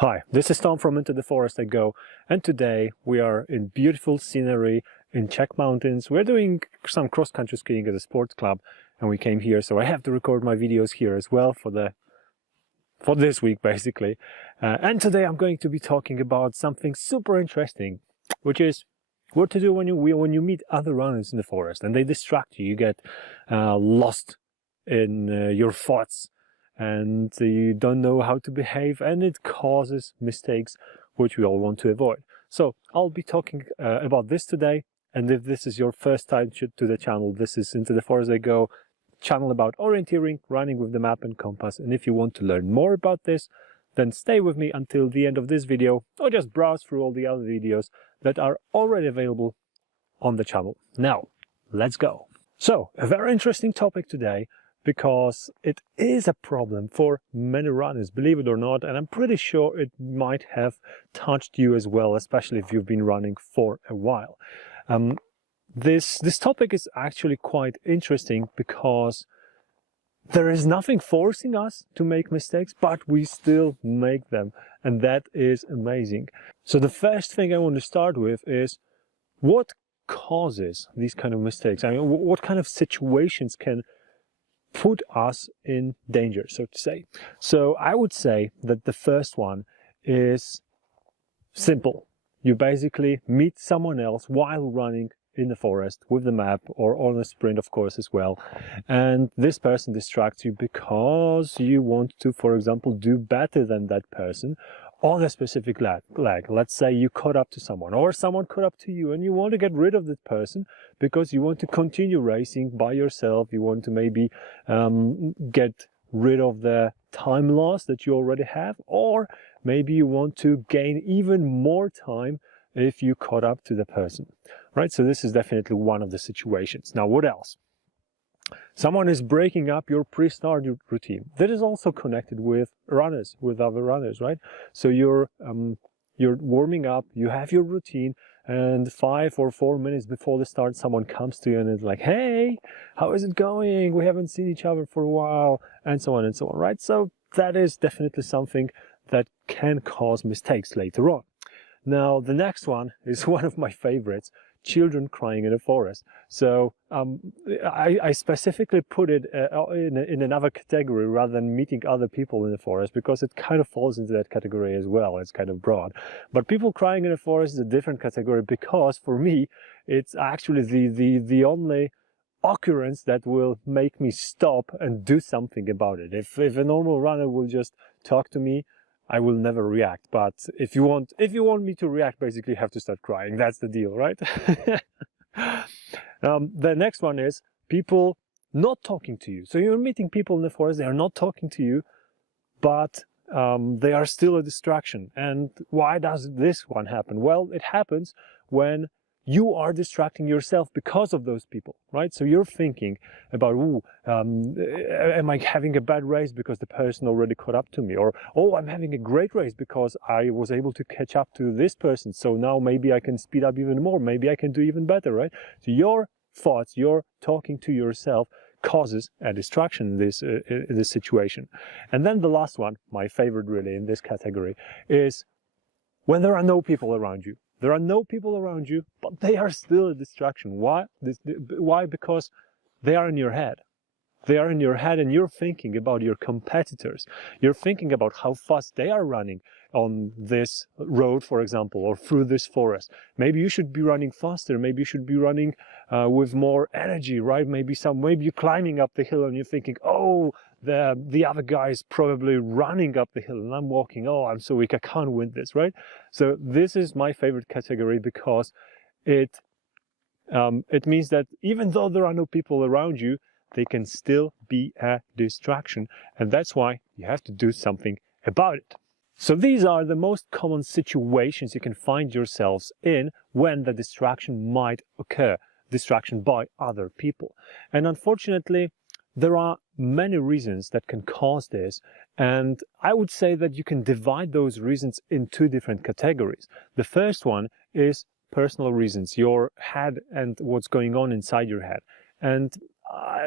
Hi, this is Tom from Into the Forest I Go, and today we are in beautiful scenery in Czech mountains. We're doing some cross-country skiing at a sports club, and we came here, so I have to record my videos here as well for this week basically. And today I'm going to be talking about something super interesting, which is what to do when you meet other runners in the forest and they distract you. You get lost in your thoughts, and you don't know how to behave, and it causes mistakes which we all want to avoid. So I'll be talking about this today, and if this is your first time to the channel, this is Into the Forest I Go, channel about orienteering, running with the map and compass. And if you want to learn more about this, then stay with me until the end of this video, or just browse through all the other videos that are already available on the channel. Now, let's go. So, a very interesting topic today, because it is a problem for many runners, believe it or not, and I'm pretty sure it might have touched you as well, especially if you've been running for a while. This topic is actually quite interesting because there is nothing forcing us to make mistakes, but we still make them, and that is amazing. So the first thing I want to start with is what causes these kind of mistakes. I mean, what kind of situations can put us in danger, so to say. So I would say that the first one is simple. You basically meet someone else while running in the forest with the map, or on a sprint of course as well, and this person distracts you because you want to, for example, do better than that person on a specific leg. Let's say you caught up to someone, or someone caught up to you, and you want to get rid of that person because you want to continue racing by yourself. You want to maybe get rid of the time loss that you already have, or maybe you want to gain even more time if you caught up to the person, right? So this is definitely one of the situations. Now, what else? Someone is breaking up your pre-start routine. That is also connected with runners, with other runners, right? So you're warming up, you have your routine, and 5 or 4 minutes before the start, someone comes to you and is like, "Hey, how is it going? We haven't seen each other for a while," and so on, right? So that is definitely something that can cause mistakes later on. Now, the next one is one of my favorites: children crying in a forest. So I specifically put it in another category rather than meeting other people in the forest, because it kind of falls into that category as well. It's kind of broad. But people crying in a forest is a different category, because for me, it's actually the only occurrence that will make me stop and do something about it. If a normal runner will just talk to me, I will never react. But if you want me to react, basically you have to start crying. That's the deal, right? The next one is people not talking to you. So you're meeting people in the forest, they are not talking to you, but they are still a distraction. And why does this one happen? Well, it happens when you are distracting yourself because of those people, right? So you're thinking about, am I having a bad race because the person already caught up to me? Or, oh, I'm having a great race because I was able to catch up to this person. So now maybe I can speed up even more. Maybe I can do even better, right? So your thoughts, your talking to yourself causes a distraction in this situation. And then the last one, my favorite really in this category, is when there are no people around you. There are no people around you, but they are still a distraction. Why? Why? Because they are in your head. They are in your head, and you're thinking about your competitors. You're thinking about how fast they are running on this road, for example, or through this forest. Maybe you should be running faster. Maybe you should be running with more energy, right? Maybe you're climbing up the hill and you're thinking, oh, the other guy is probably running up the hill and I'm walking. Oh, I'm so weak, I can't win this, right? So this is my favorite category, because it means that even though there are no people around you, they can still be a distraction, and that's why you have to do something about it. So these are the most common situations you can find yourselves in when the distraction might occur, distraction by other people. And unfortunately, there are many reasons that can cause this, and I would say that you can divide those reasons in 2 different categories. The first one is personal reasons, your head and what's going on inside your head. And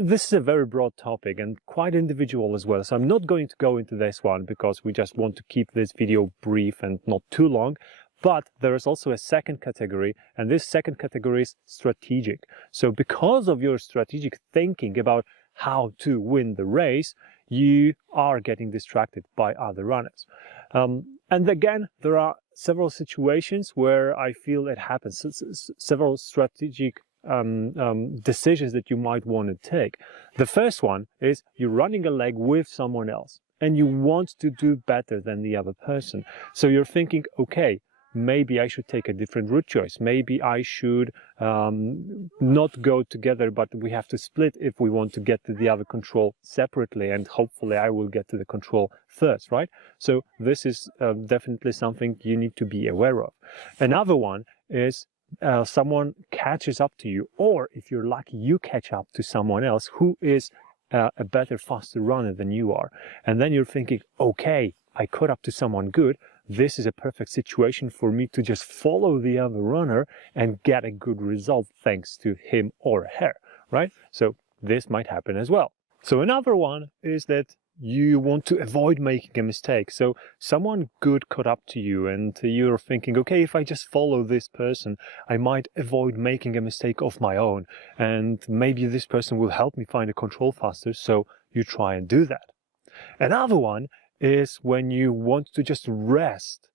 this is a very broad topic and quite individual as well. So I'm not going to go into this one because we just want to keep this video brief and not too long. But there is also a second category, and this second category is strategic. So because of your strategic thinking about how to win the race, you are getting distracted by other runners. And again, there are several situations where I feel it happens, several strategic decisions that you might want to take. The first one is you're running a leg with someone else and you want to do better than the other person. So you're thinking, okay, maybe I should take a different route choice. Maybe I should not go together, but we have to split if we want to get to the other control separately, and hopefully I will get to the control first, right? So this is definitely something you need to be aware of. Another one is someone catches up to you, or if you're lucky, you catch up to someone else who is a better, faster runner than you are. And then you're thinking, okay, I caught up to someone good. This is a perfect situation for me to just follow the other runner and get a good result thanks to him or her, right? So this might happen as well. So another one is that you want to avoid making a mistake. So someone good caught up to you and you're thinking, okay, if I just follow this person, I might avoid making a mistake of my own. And maybe this person will help me find a control faster. So you try and do that. Another one is when you want to just rest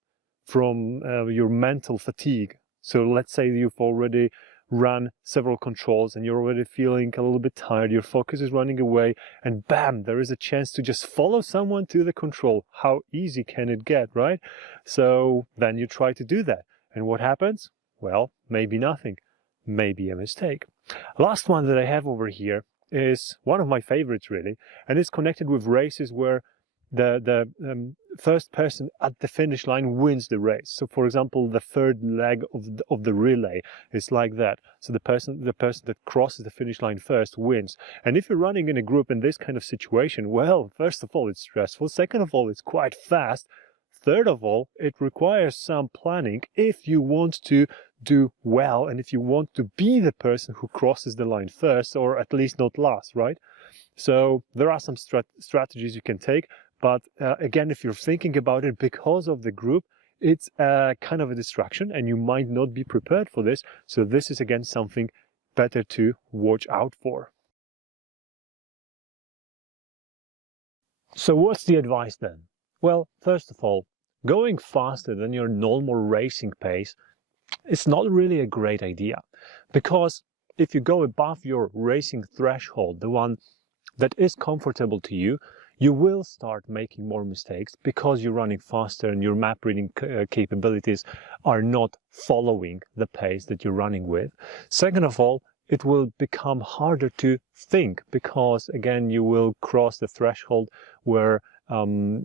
from your mental fatigue. So let's say you've already run several controls and you're already feeling a little bit tired, your focus is running away, and bam, there is a chance to just follow someone to the control. How easy can it get, right? So then you try to do that. And what happens? Well, maybe nothing, maybe a mistake. Last one that I have over here is one of my favorites really, and it's connected with races where the first person at the finish line wins the race. So for example, the third leg of the relay is like that. So the person that crosses the finish line first wins. And if you're running in a group in this kind of situation, well, first of all, it's stressful. Second of all, it's quite fast. Third of all, it requires some planning if you want to do well and if you want to be the person who crosses the line first, or at least not last, right? So there are some strategies you can take. But again, if you're thinking about it because of the group, it's kind of a distraction and you might not be prepared for this. So this is again something better to watch out for. So what's the advice then? Well, first of all, going faster than your normal racing pace is not really a great idea, because if you go above your racing threshold, the one that is comfortable to you, you will start making more mistakes because you're running faster and your map reading capabilities are not following the pace that you're running with. Second of all, it will become harder to think because, again, you will cross the threshold where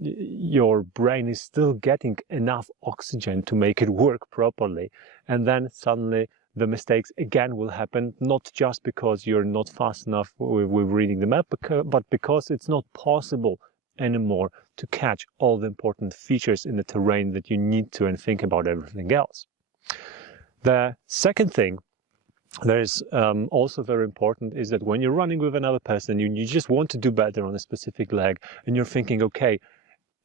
your brain is still getting enough oxygen to make it work properly. And then suddenly the mistakes again will happen, not just because you're not fast enough with reading the map, but because it's not possible anymore to catch all the important features in the terrain that you need to, and think about everything else. The second thing that is also very important is that when you're running with another person, you just want to do better on a specific leg, and you're thinking, okay,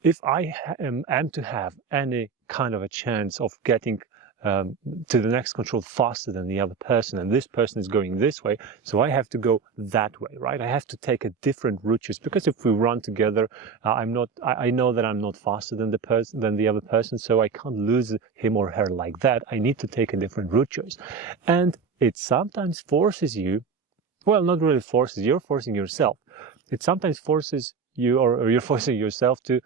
if I am to have any kind of a chance of getting to the next control faster than the other person, and this person is going this way, so I have to go that way, right? I have to take a different route choice, because if we run together, I know that I'm not faster than the other person, so I can't lose him or her like that. I need to take a different route choice. And it sometimes forces you, well, not really forces, you're forcing yourself. It sometimes forces you, or you're forcing yourself to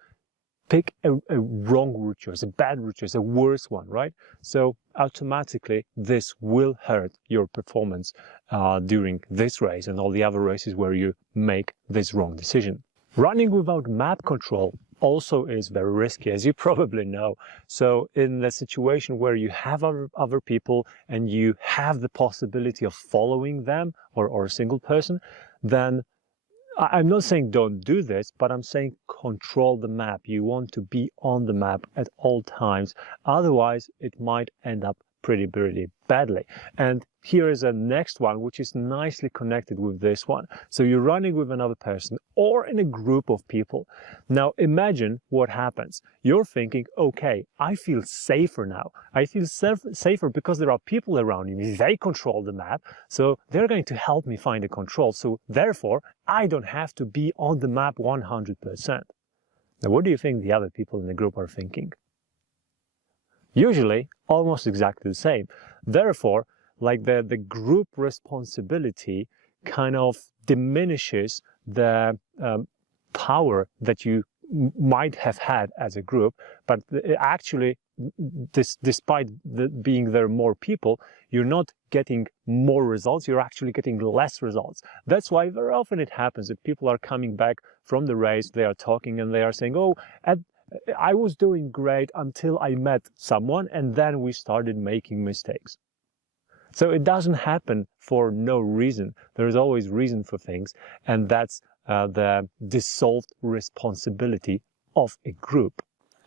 pick a wrong route choice, a bad route choice, a worse one, right? So automatically this will hurt your performance during this race and all the other races where you make this wrong decision. Running without map control also is very risky, as you probably know. So in the situation where you have other people and you have the possibility of following them, or a single person, then I'm not saying don't do this, but I'm saying control the map. You want to be on the map at all times. Otherwise, it might end up pretty badly. And here is a next one, which is nicely connected with this one. So you're running with another person or in a group of people. Now imagine what happens. You're thinking, okay, I feel safer now. I feel safer because there are people around me. They control the map, so they're going to help me find a control. So therefore, I don't have to be on the map 100%. Now, what do you think the other people in the group are thinking? Usually, almost exactly the same. Therefore, like the group responsibility kind of diminishes the power that you might have had as a group, but actually, despite being there more people, you're not getting more results, you're actually getting less results. That's why very often it happens that people are coming back from the race, they are talking and they are saying, oh, I was doing great until I met someone and then we started making mistakes. So it doesn't happen for no reason. There is always reason for things, and that's the dissolved responsibility of a group.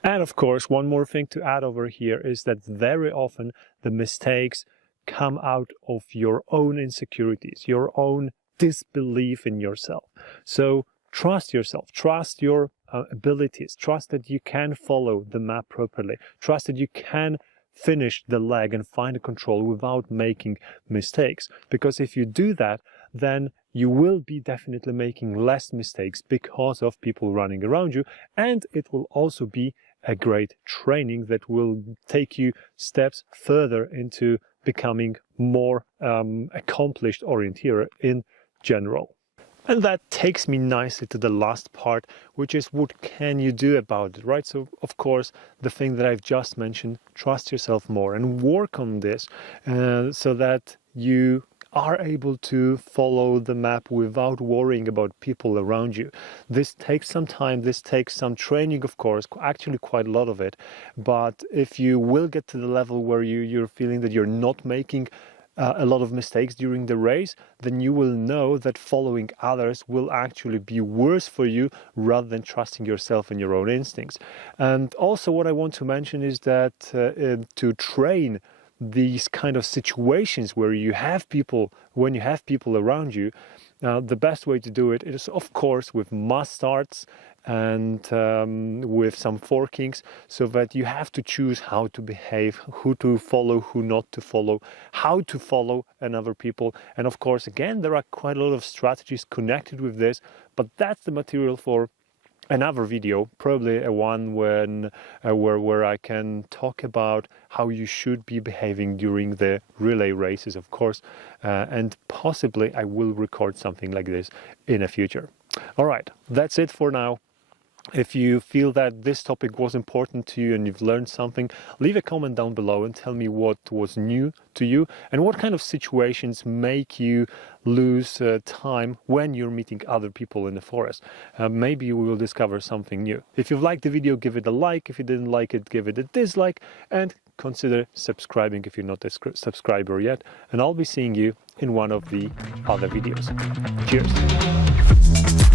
And of course, one more thing to add over here is that very often the mistakes come out of your own insecurities, your own disbelief in yourself. So trust yourself, trust your abilities, trust that you can follow the map properly, trust that you can finish the leg and find a control without making mistakes. Because if you do that, then you will be definitely making less mistakes because of people running around you, and it will also be a great training that will take you steps further into becoming more accomplished orienteer in general. And that takes me nicely to the last part, which is what can you do about it, right? So, of course, the thing that I've just mentioned, trust yourself more and work on this so that you are able to follow the map without worrying about people around you. This takes some time, this takes some training, of course, actually quite a lot of it. But if you will get to the level where you're feeling that you're not making a lot of mistakes during the race, then you will know that following others will actually be worse for you rather than trusting yourself and your own instincts. And also what I want to mention is that to train these kind of situations where you have people, when you have people around you, the best way to do it is, of course, with must starts and with some forkings, so that you have to choose how to behave, who to follow, who not to follow, how to follow another people. And of course, again, there are quite a lot of strategies connected with this, but that's the material for another video, probably a one where I can talk about how you should be behaving during the relay races, of course, and possibly I will record something like this in the future. All right, that's it for now. If you feel that this topic was important to you and you've learned something, leave a comment down below and tell me what was new to you and what kind of situations make you lose time when you're meeting other people in the forest. Maybe we will discover something new. If you've liked the video, give it a like. If you didn't like it, give it a dislike, and consider subscribing if you're not a subscriber yet. And I'll be seeing you in one of the other videos. Cheers!